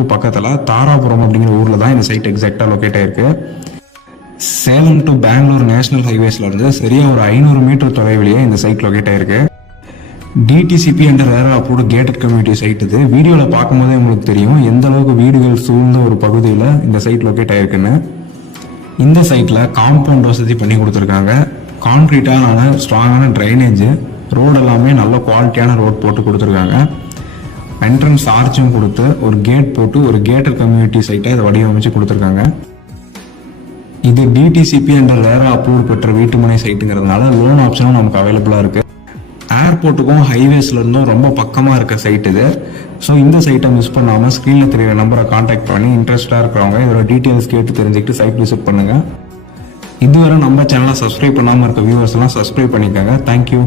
ஏர்போர்ட்டுக்கு பக்கத்தில் தாராபுரம் அப்படிங்கிற ஊரில் தான் இந்த சைட் எக்ஸாக்டாக லொக்கேட் ஆயிருக்கு. சேலம் டு பெங்களூர் நேஷனல் ஹைவேஸ்லேருந்து சரியாக ஒரு 500 மீட்டர் தொலைவிலேயே இந்த சைட் லொக்கேட் ஆயிருக்கு. டிடிசிபி என்ற ரேரா அப்ரூவ்டு கேட்டட் கம்யூனிட்டி சைட் இது. வீடியோவில் பார்க்கும்போதே உங்களுக்கு தெரியும் எந்த அளவுக்கு வீடுகள் சூழ்ந்த ஒரு பகுதியில் இந்த சைட் லொக்கேட் ஆயிருக்குன்னு. இந்த சைட்டில் காம்பவுண்ட் வசதி பண்ணி கொடுத்துருக்காங்க. கான்கிரீட்டான ஸ்ட்ராங்கான ட்ரைனேஜ், ரோடு எல்லாமே நல்ல குவாலிட்டியான ரோட் போட்டு கொடுத்துருக்காங்க. என்ட்ரன்ஸ் ஆர்ச்சும் கொடுத்து ஒரு கேட் போட்டு ஒரு கேட்டட் கம்யூனிட்டி சைட்டை இதை வடிவமைச்சு கொடுத்துருக்காங்க. இது டிடிசிபி என்ற ரேரா அப்ரூவ் பெற்ற வீட்டுமனை சைட்டுங்கிறதுனால லோன் ஆப்ஷனும் நமக்கு அவைலபிளாக இருக்குது. ஏர்போர்ட்டுக்கும் ஹைவேஸ்லேருந்தும் ரொம்ப பக்கமாக இருக்க சைட் இது. ஸோ இந்த சைட்டை மிஸ் பண்ணாமல் ஸ்க்ரீனில் தெரியுற நம்பரை காண்டாக்ட் பண்ணி இன்ட்ரெஸ்டாக இருக்கிறவங்க இதோட டீட்டெயில்ஸ் கேட்டு தெரிஞ்சுக்கிட்டு சைட் விசிட் பண்ணுங்கள். இதுவரை நம்ம சேனலை சப்ஸ்கிரைப் பண்ணாமல் இருக்க வியூவர்ஸ்லாம் சப்ஸ்கிரைப் பண்ணிக்கோங்க. தேங்க்யூ.